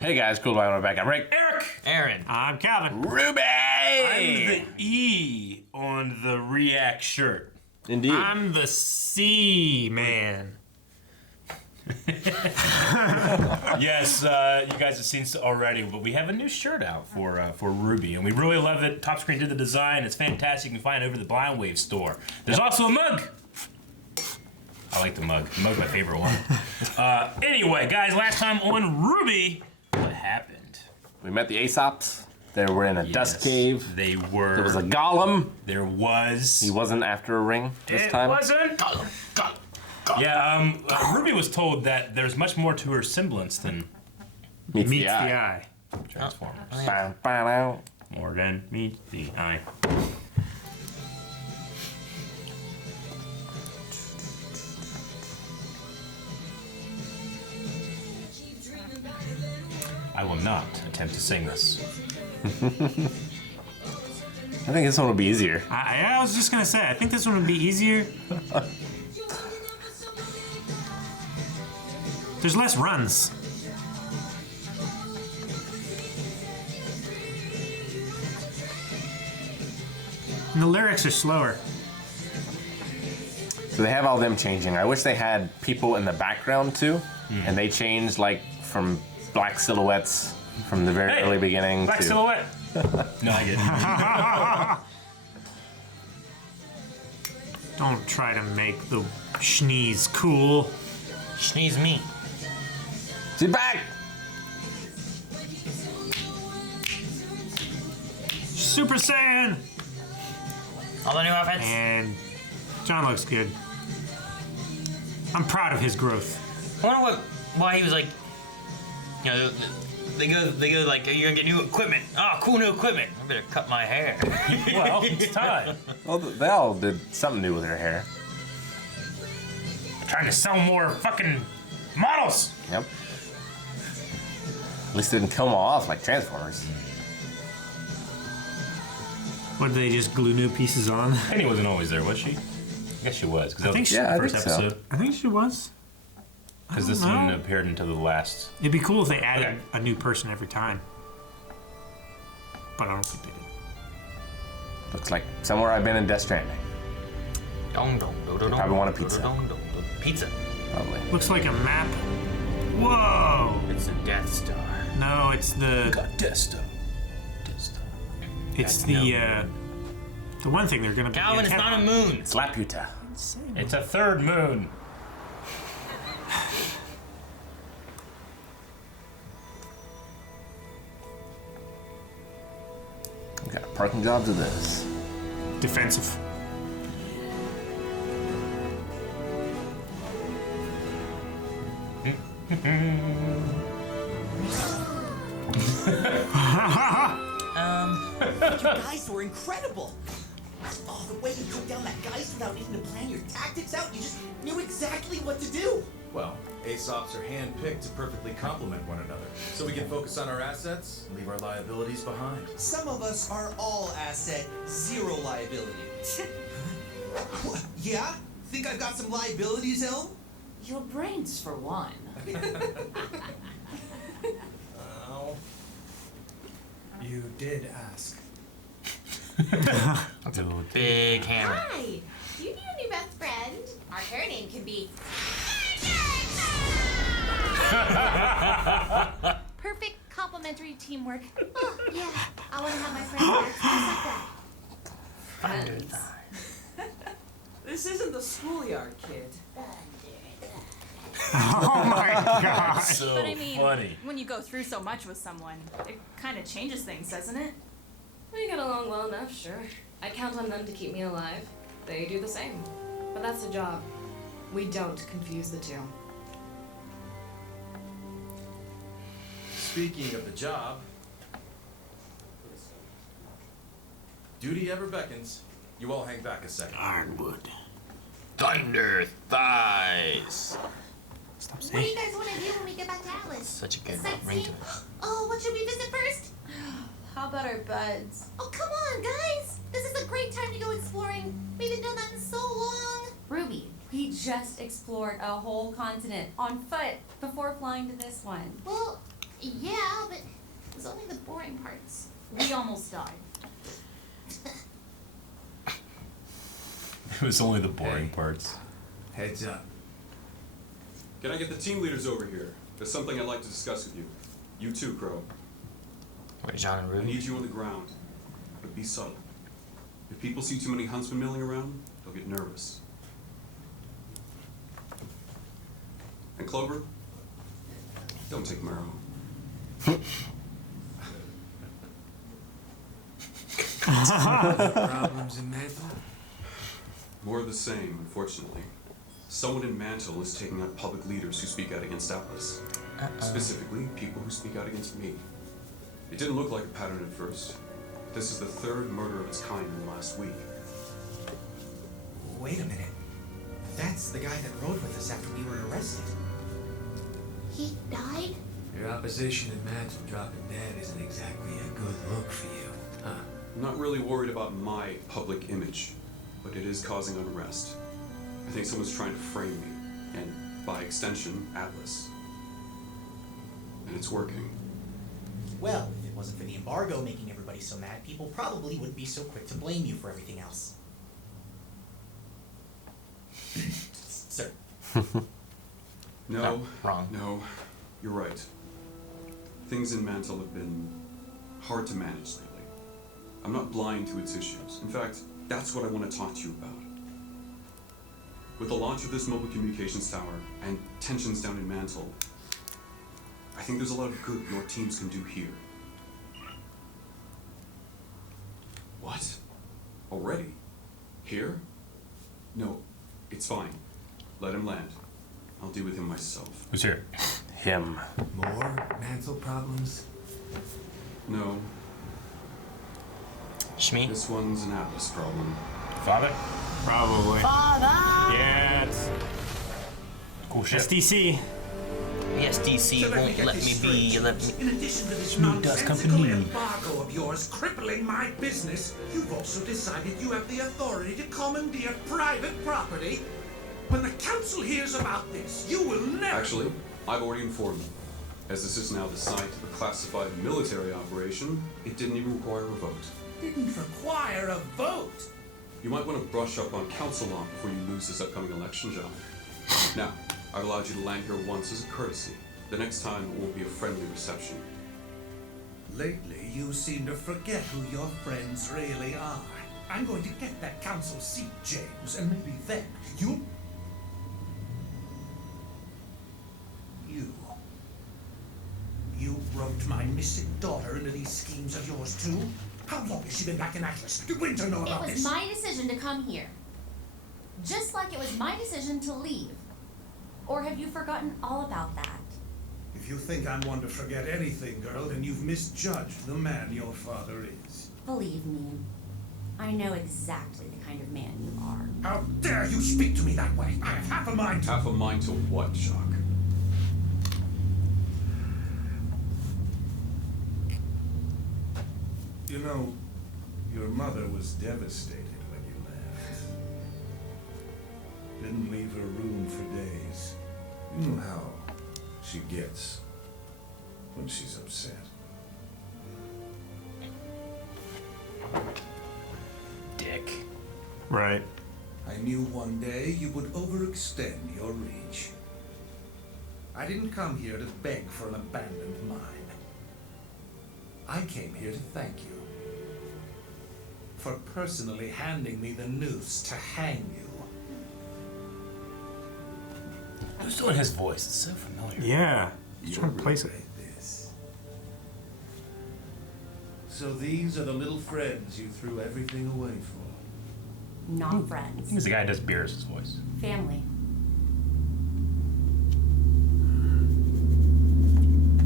Hey guys, cool. We're back. I'm Rick. Eric. Aaron. I'm Calvin. RWBY. I'm the E on the React shirt. Indeed. I'm the C man. Yes, you guys have seen it already, but we have a new shirt out for RWBY, and we really love it. Top Screen did the design. It's fantastic. You can find it over the Blind Wave store. There's also a mug. I like the mug. The mug's my favorite one. Anyway, guys, last time on RWBY, what happened? We met the Aesops. They were in a dust cave. They were. There was a golem. There was. He wasn't after a ring this time. It wasn't. Golem. Yeah, RWBY was told that there's much more to her semblance than Meets meets the eye. Transformers. Bow, bow, bow. More than meets the eye. I will not attempt to sing this. I think this one will be easier. I was just gonna say, I think this one would be easier. There's less runs. And the lyrics are slower. So they have all them changing. I wish they had people in the background too, and they changed like from black silhouettes from the very early beginning. Black to... silhouette. No, I get it. Don't try to make the schneeze cool. Sneeze me. Sit back. Super Saiyan! All the new outfits. And John looks good. I'm proud of his growth. I wonder why he was like, you know, they go like, you're gonna get new equipment. Oh, cool new equipment. I better cut my hair. Well, it's time. Well, they all did something new with their hair. Trying to sell more fucking models. Yep. At least they didn't kill them all off like Transformers. What, did they just glue new pieces on? Penny wasn't always there, was she? I guess she was. I think that was she, the first I think so. episode. I think she was. Because this don't one know. appeared until the last. It'd be cool if they added Okay. a new person every time. But I don't think they did. Looks like somewhere I've been in Death Stranding. Probably want a pizza. Pizza. Probably. Looks like a map. Whoa! It's a Death Star. No, it's the Got Desta. it's the one thing they're gonna. Calvin, it's not a moon. It's Laputa. It's a third moon. We got a parking job to this. defensive. You guys were incredible. Oh, the way you took down that geist without needing to plan your tactics out, you just knew exactly what to do. Well, Aesops are handpicked to perfectly complement one another, so we can focus on our assets and leave our liabilities behind. Some of us are all asset, zero liability. What, yeah? Think I've got some liabilities, El? Your brains, for one. You did ask. That's a big hammer. Hi! Do you need a new best friend? Our her name can be... Perfect complementary teamwork. Oh, yeah. I want to have my friends back just like that. This isn't the schoolyard, kid. Oh my god! So But I mean, funny. when you go through so much with someone, it kind of changes things, doesn't it? We get along well enough, sure. I count on them to keep me alive. They do the same. But that's the job. We don't confuse the two. Speaking of the job, duty ever beckons. You all hang back a second. Ironwood. Thunder thighs. Stop What do saying. you guys want to do when we get back to Atlas? Such a good Sightseeing? ring to it. Oh, what should we visit first? How about our buds? Oh, come on, guys! This is a great time to go exploring. We haven't done that in so long. RWBY, we just explored a whole continent on foot before flying to this one. Well, yeah, was only the boring parts. We almost died. It was only the boring parts. Heads up. Can I get the team leaders over here? There's something I'd like to discuss with you. You too, Crow. Wait, John and I Ruby? need you on the ground, but be subtle. If people see too many huntsmen milling around, they'll get nervous. And Clover, don't take Marrow. Problems in Mantle? More of the same, unfortunately. Someone in Mantle is taking out public leaders who speak out against Atlas. Specifically, people who speak out against me. It didn't look like a pattern at first. But this is the third murder of its kind in the last week. Wait a minute. That's the guy that rode with us after we were arrested. He died? Your opposition in Mantle dropping dead isn't exactly a good look for you, huh? I'm not really worried about my public image, but it is causing unrest. I think someone's trying to frame me, and by extension, Atlas. And it's working. Well, if it wasn't for the embargo making everybody so mad, people probably wouldn't be so quick to blame you for everything else. Sir. No, wrong. No, you're right. Things in Mantle have been hard to manage lately. I'm not blind to its issues. In fact, that's what I want to talk to you about. With the launch of this mobile communications tower and tensions down in Mantle, I think there's a lot of good your teams can do here. What? Already? Here? No, it's fine. Let him land. I'll deal with him myself. Who's here? Him. More Mantle problems? No, Shmi? this one's an Atlas problem. Father? Probably. Father! Yeah, it's Cool shit. SDC. The SDC won't let me be. Let me. In addition to this Smooth Dust nonsensical Company. embargo of yours crippling my business, you've also decided you have the authority to commandeer private property. When the council hears about this, you will never... Actually, I've already informed them. As this is now the site of a classified military operation, it didn't even require a vote. Didn't require a vote. You might want to brush up on council law before you lose this upcoming election, John. Now, I've allowed you to land here once as a courtesy. The next time it will be a friendly reception. Lately, you seem to forget who your friends really are. I'm going to get that council seat, James, and maybe then you'll... You roped my missing daughter into these schemes of yours too? How long has she been back in Atlas? Did Winter know about It was this? my decision to come here. Just like it was my decision to leave. Or have you forgotten all about that? If you think I'm one to forget anything, girl, then you've misjudged the man your father is. Believe me, I know exactly the kind of man you are. How dare you speak to me that way? I have half a mind to... Half a mind to what, Jacques? You know, your mother was devastated when you left. Didn't leave her room for days. You know how she gets when she's upset. Dick. Right. I knew one day you would overextend your reach. I didn't come here to beg for an abandoned mine. I came here to thank you for personally handing me the noose to hang you. Who's doing his voice? It's so familiar. Yeah. He's trying to place it. This. So these are the little friends you threw everything away for. Not I think friends. it's the guy who does Beerus' voice. Family.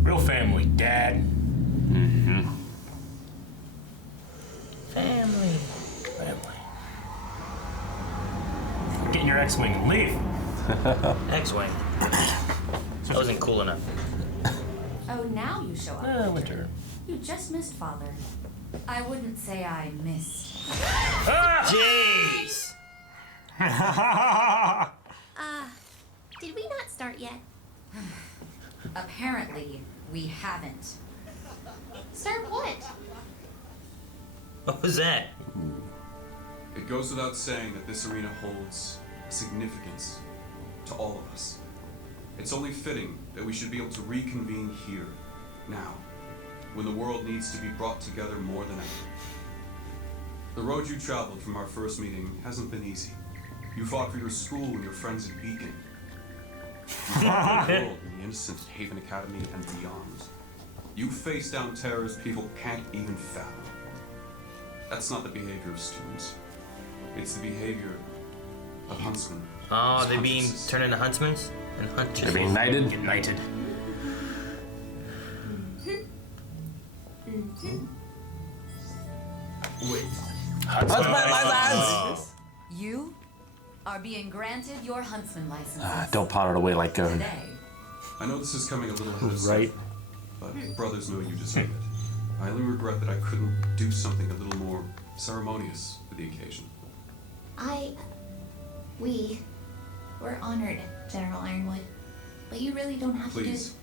Real family, Dad. Mm-hmm. Family. Family. Get in your X-Wing and leave. X-Wing. That wasn't cool enough. Oh, now you show up. Winter. You just missed Father. I wouldn't say I missed. Jeez! Did we not start yet? Apparently, we haven't. Start what? What was that? It goes without saying that this arena holds significance to all of us. It's only fitting that we should be able to reconvene here, now, when the world needs to be brought together more than ever. The road you traveled from our first meeting hasn't been easy. You fought for your school and your friends at Beacon. You fought for the world in the innocent Haven Academy and beyond. You faced down terrors people can't even fathom. That's not the behavior of students. It's the behavior of huntsmen. Oh, they're being turned into huntsmen and hunters. They're being knighted. United. Wait. Huntsman license! You are being granted your huntsman license. Don't pawn it away like Gurn. Today. I know this is coming a little ahead of Right. schedule, but brothers know you deserve it. I only regret that I couldn't do something a little more ceremonious for the occasion. We're honored, General Ironwood. But you really don't have Please,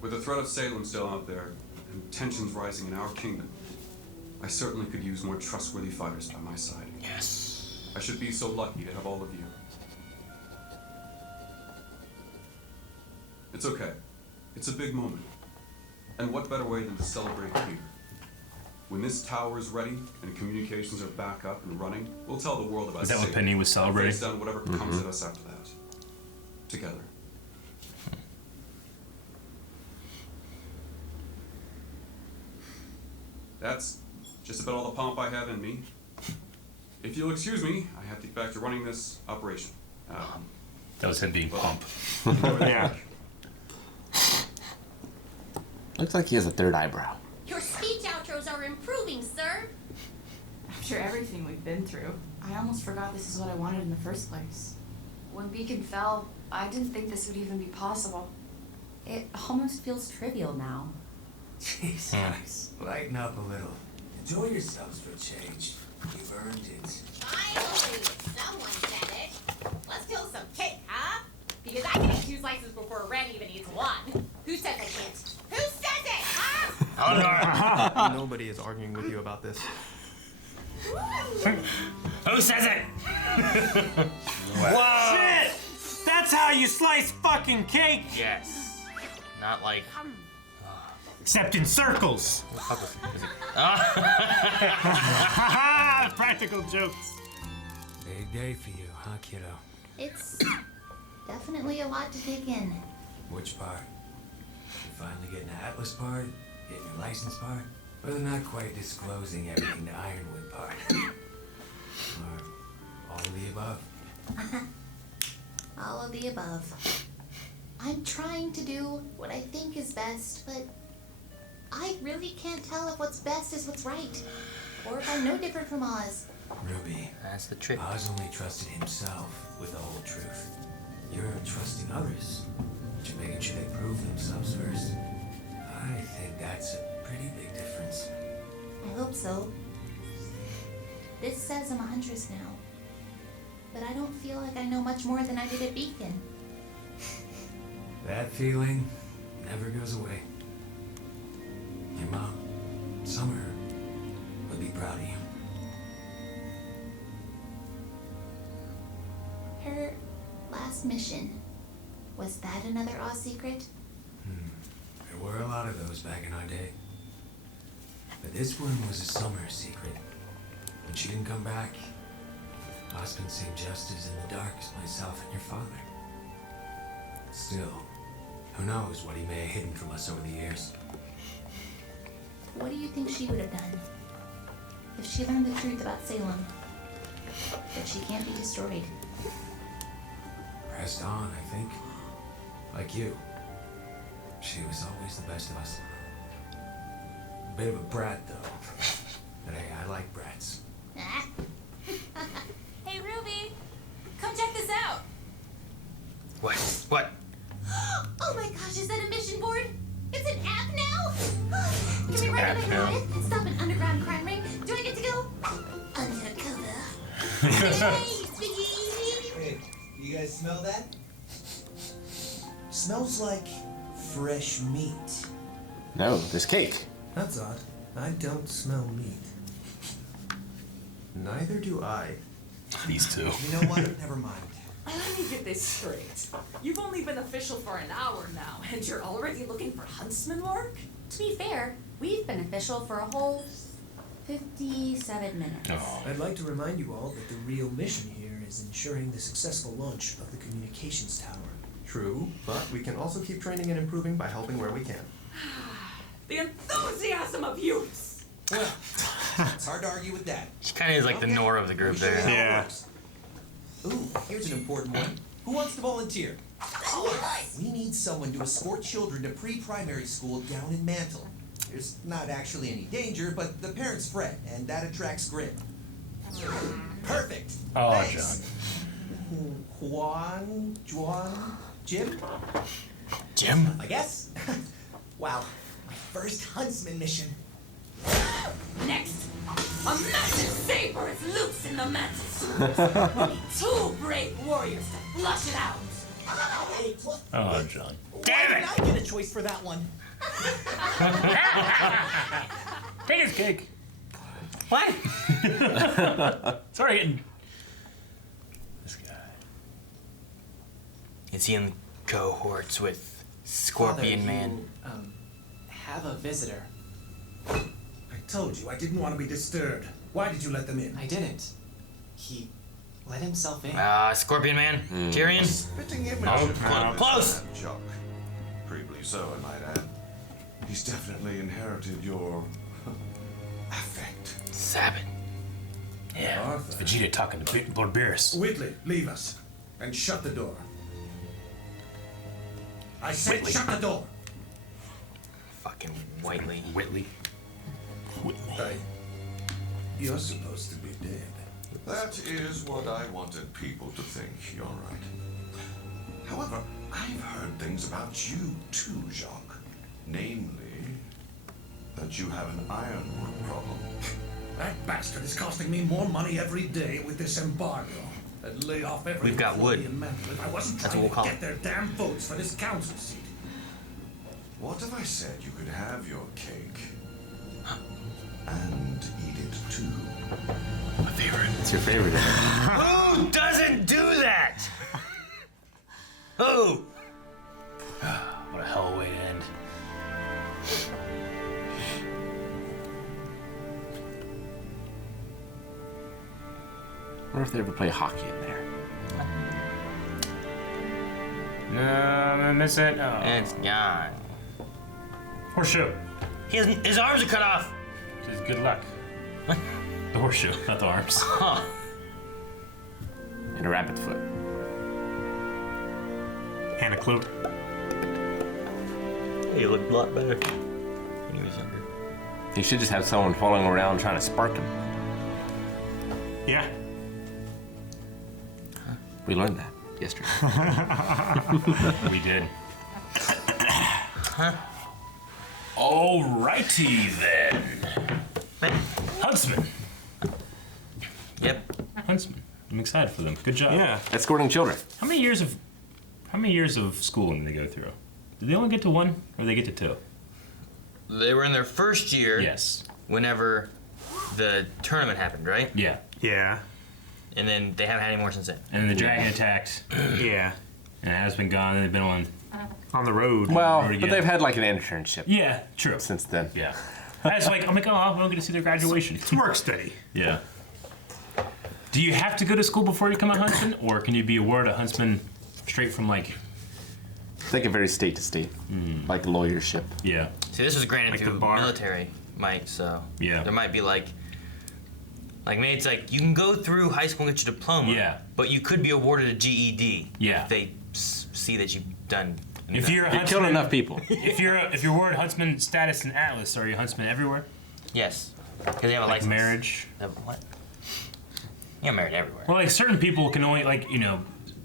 with the threat of Salem still out there, and tensions rising in our kingdom, I certainly could use more trustworthy fighters by my side. Yes. I should be so lucky to have all of you. It's okay. It's a big moment. And what better way than to celebrate here? When this tower is ready and communications are back up and running, we'll tell the world about Is that what Salem Penny was and celebrating? face down whatever comes at us after that. Together. That's just about all the pomp I have in me. If you'll excuse me, I have to get back to running this operation. That was him being Pomp. Yeah. Looks like he has a third eyebrow. Your speech outros are improving, sir. After everything we've been through, I almost forgot this is what I wanted in the first place. When Beacon fell, I didn't think this would even be possible. It almost feels trivial now. Jeez, guys, lighten up a little. Enjoy yourselves for a change. You've earned it. Finally, someone said it. Let's kill some cake, huh? Because I can choose license before Red even eats one. Who says I can't? Who says it, huh? Nobody is arguing with you about this. Who says it? Whoa! Shit! That's how you slice fucking cake! Yes. Not like. Except in circles! Practical jokes. Big day for you, huh, kiddo? It's definitely a lot to take in. Which part? You finally getting the Atlas part? Getting your license part? Or the not quite disclosing everything to Ironwood part? Or all of the above? All of the above. I'm trying to do what I think is best, but I really can't tell if what's best is what's right. Or if I'm no different from Oz. RWBY. That's the trick. Oz only trusted himself with the whole truth. You're trusting others, but you're making sure they prove themselves first. I think that's a pretty big difference. I hope so. This says I'm a huntress now. But I don't feel like I know much more than I did at Beacon. That feeling never goes away. Your mom, Summer, would be proud of you. Her last mission, was that another Oz secret? There were a lot of those back in our day. But this one was a Summer secret. When she didn't come back, Osmond seemed just as in the dark as myself and your father. Still, who knows what he may have hidden from us over the years. What do you think she would have done if she learned the truth about Salem? That she can't be destroyed. Pressed on, I think. Like you. She was always the best of us. A bit of a brat, though. But hey, I like brats. Hey, Ruby, come check this out. What? What? Oh my gosh, is that a mission board? It's an app now? Can we an write app it now. on it and stop an underground crime ring? Do I get to go undercover? Hey, Spiggy! Hey, you guys smell that? Smells like fresh meat. No, this cake. That's odd. I don't smell meat. Neither do I. These two. You know what? Never mind. Let me get this straight. You've only been official for an hour now, and you're already looking for huntsman work? To be fair, we've been official for a whole 57 minutes. Oh. I'd like to remind you all that the real mission here is ensuring the successful launch of the communications tower. True, but we can also keep training and improving by helping where we can. The enthusiasm of youths! Well, it's hard to argue with that. She kind of is like the Nora of the group there. Yeah. Ooh, here's an important one. Who wants to volunteer? Alright. We need someone to escort children to pre-primary school down in Mantle. There's not actually any danger, but the parents fret, and that attracts grin. Perfect. Oh, Thanks. Juan, Jim? Jim? I guess. Wow, my first huntsman mission. Next, a massive saber is loose in the mantle sewers. We need 2 brave warriors to flush it out. Hey, what? Oh, John. Damn it! I get a choice for that one. Take his cake. What? Sorry, getting this guy. Is he in cohorts with Scorpion Man? Have a visitor. I told you I didn't want to be disturbed. Why did you let them in? I didn't. He let himself in. Scorpion Man? Tyrion? Spitting image Oh, of close! Jock. Creepily so, I might add. He's definitely inherited your affect. Sabin. Yeah. Arthur. It's Vegeta talking to Lord Beerus. Whitley, leave us. And shut the door. I said Whitley. shut the door. Fucking Whiteley. Whitley. You're supposed to be dead. That is what I wanted people to think, you're right. However, I've heard things about you too, Jacques. Namely, that you have an ironwood problem. That bastard is costing me more money every day with this embargo. I'd lay off every We've got wood. employee in Mantle if I wasn't That's trying what we'll to call get their damn votes for this council seat. What if I said you could have your cake and eat it too? My favorite. It's your favorite. Who doesn't do that? Who? What a hell of a way to end. I wonder if they ever play hockey in there. No, I'm gonna miss it. Oh. It's gone. Horseshoe. His arms are cut off. Just good luck. The horseshoe, not the arms. Huh. And a rabbit foot. And a cloak. He looked a lot better when he was younger. You should just have someone following around trying to spark him. Yeah. We learned that yesterday. We did. Alrighty then. Huntsman. Yep. Huntsman. I'm excited for them. Good job. Yeah. Escorting children. How many years of schooling did they go through? Did they only get to 1 or did they get to 2? They were in their first year. Yes. Whenever the tournament happened, right? Yeah. Yeah. And then they haven't had any more since then. And then the dragon attacked. Yeah. And it has been gone and they've been on the road. Well, Road again. but they've had like an internship. Yeah, true. Since then. Yeah. I'm like, oh, I don't get to see their graduation. It's work study. Yeah. Do you have to go to school before you become a huntsman, or can you be awarded a huntsman straight from like? I think it varies state to state, like lawyership. Yeah. See, this was granted Like the through bar. military might, so Yeah. there might be like maybe it's like you can go through high school and get your diploma. Yeah. But you could be awarded a GED. Yeah. If they see that you've done. If you're a You huntsman, killed enough people. if you're awarded huntsman status in Atlas, are you a huntsman everywhere? Yes. Because they have a Like license. marriage. What? You're married everywhere. Well, like certain people can only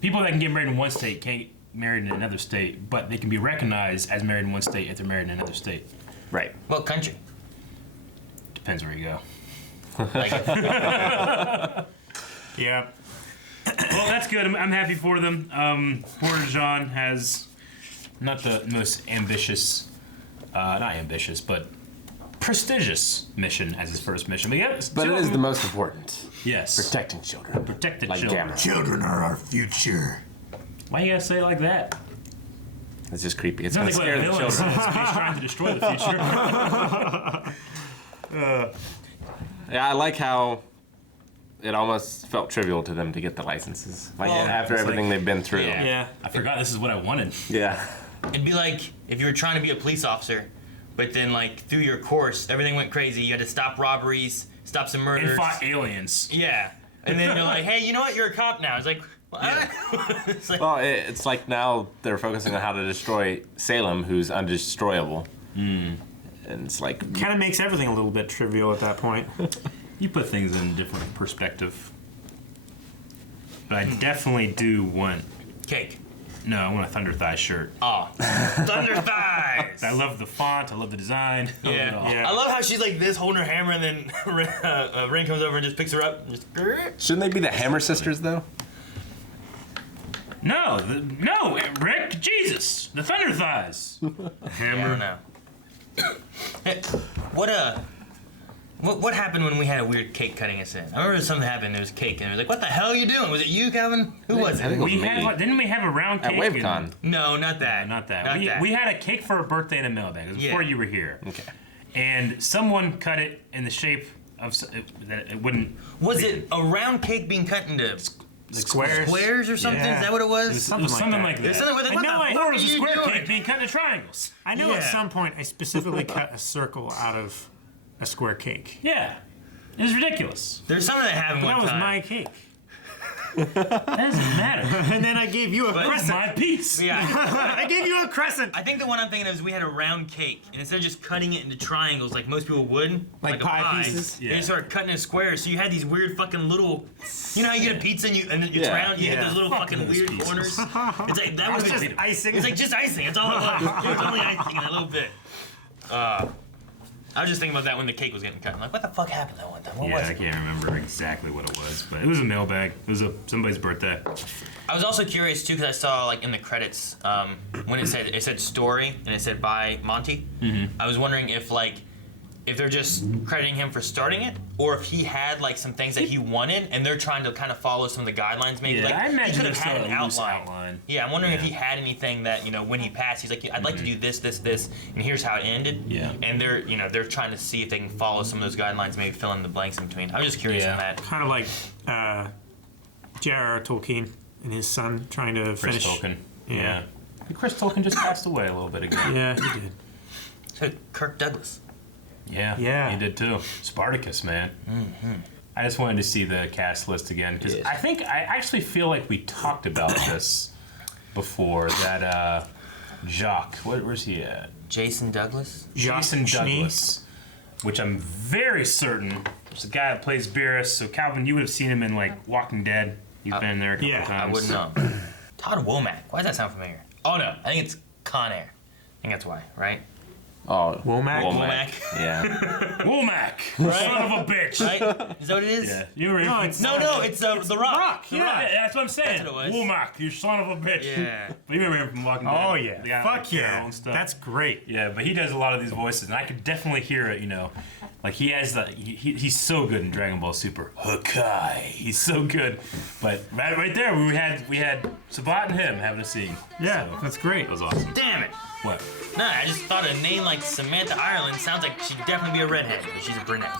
people that can get married in one state can't get married in another state, but they can be recognized as married in one state if they're married in another state. Right. What country? Depends where you go. Yeah. Well, that's good. I'm happy for them. Poor Jean has not the most ambitious, not ambitious, but prestigious mission as his first mission. But, yeah, But it is the most important. Yes. Protecting children. Protect the Like children. Gamma. Children are our future. Why you gotta say it like that? It's just creepy. It's It's gonna not like scare a the villain. children. He's trying to destroy the future. Yeah, I like how it almost felt trivial to them to get the licenses. Like after everything they've been through. Yeah. I forgot this is what I wanted. Yeah. It'd be like if you were trying to be a police officer, but then like through your course, everything went crazy. You had to stop robberies, stop some murders. And fought aliens. Yeah. And then you're like, hey, you know what? You're a cop now. It's like, what? It's like, Well, it's like now they're focusing on how to destroy Salem, who's undestroyable. And it's like Kind of makes everything a little bit trivial at that point. You put things in a different perspective. But I definitely do want cake. No, I want a Thunder Thighs shirt. Oh, Thunder Thighs! I love the font. I love the design. I love it all. I love how she's like this, holding her hammer, and then Ren comes over and just picks her up. And just, Shouldn't they be the Hammer Sisters though? No, no, Rick, Jesus, the Thunder Thighs. Hammer. Yeah, hey, what happened when we had a weird cake cutting us in? I remember something happened. There was cake, and it was like, "What the hell are you doing? Was it you, Calvin? Who was it?" Didn't we have a round cake? At WaveCon. No, not that. Not that. Not that. We had a cake for a birthday in a mailbag. It was before you were here. Okay. And someone cut it in the shape of that it wouldn't. Was it a round cake being cut into squares or something? Yeah. Is that what it was? It was something like that. It was something with I know I- Or it was a square cake being cut into triangles. I know at some point I specifically cut a circle out of a square cake. Yeah. It was ridiculous. There's something that happened But one that was time. my cake. That doesn't matter. And then I gave you a crescent. My piece. Yeah. I gave you a crescent. I think the one I'm thinking of is we had a round cake, and instead of just cutting it into triangles like most people would, Like a pie pieces? they just started cutting it in squares. So you had these weird fucking little, you know how you get a pizza and it's Yeah. round, you Yeah. get those little Fuck fucking those weird pieces. corners. It's like that was That's just icing. It's like just icing. That's all it was. It was only icing and a little bit. I was just thinking about that when the cake was getting cut. I'm like, what the fuck happened that one time? What was I it? can't remember exactly what it was, but it was a mailbag. It was somebody's birthday. I was also curious too because I saw like in the credits when it said story and it said by Monty. I was wondering if they're just crediting him for starting it, or if he had like some things that he wanted and they're trying to kind of follow some of the guidelines. Maybe Yeah, I he imagine could have there's had still an a loose outline. outline. Yeah, I'm wondering if he had anything that when he passed, he's like, I'd like to do this, and here's how it ended. Yeah. And they're trying to see if they can follow some of those guidelines, maybe fill in the blanks in between. I'm just curious on that. Kind of like J.R.R. Tolkien and his son trying to Chris finish. Tolkien. Yeah. Chris Tolkien just passed away a little bit ago. Yeah, he did. So Kirk Douglas. Yeah. Yeah. He did too. Spartacus, man. I just wanted to see the cast list again because I actually feel like we talked about this before. That Jacques, where's he at? Jason Douglas. Jason Jacques Schnee. Douglas, which I'm very certain is the guy that plays Beerus. So Calvin, you would have seen him in like Walking Dead. He's been in there a couple times. I wouldn't know. Todd Womack. Why does that sound familiar? Oh no, I think it's Con Air. I think that's why, right? Oh, Womack. Yeah. Womack, Right? son of a bitch. Right? Is that what it is? Yeah. You were No, it's No, it's The Rock. Yeah, that's what I'm saying. That's what it was. Womack, you son of a bitch. Yeah. But you remember him from Walking Dead. Oh yeah. The guy Fuck with Carol yeah. and stuff. That's great. Yeah, but he does a lot of these voices, and I could definitely hear it. Like he has he's so good in Dragon Ball Super. Hakai, he's so good. But right there, we had Sabat and him having a scene. Yeah, So, that's great. that was awesome. Damn it. What? Nah, I just thought a name like Samantha Ireland sounds like she'd definitely be a redhead, but she's a brunette.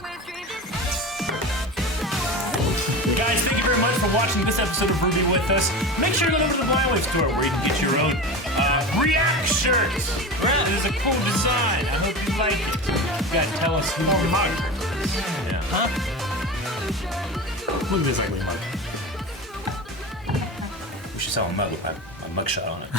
Guys, thank you very much for watching this episode of RWBY with us. Make sure you go over to the Blind Wave store where you can get your own React shirt. It is a cool design. I hope you like it. You gotta tell us who your mug. Yeah. Huh? Look at this ugly mug. We should sell a mug with my mugshot on it.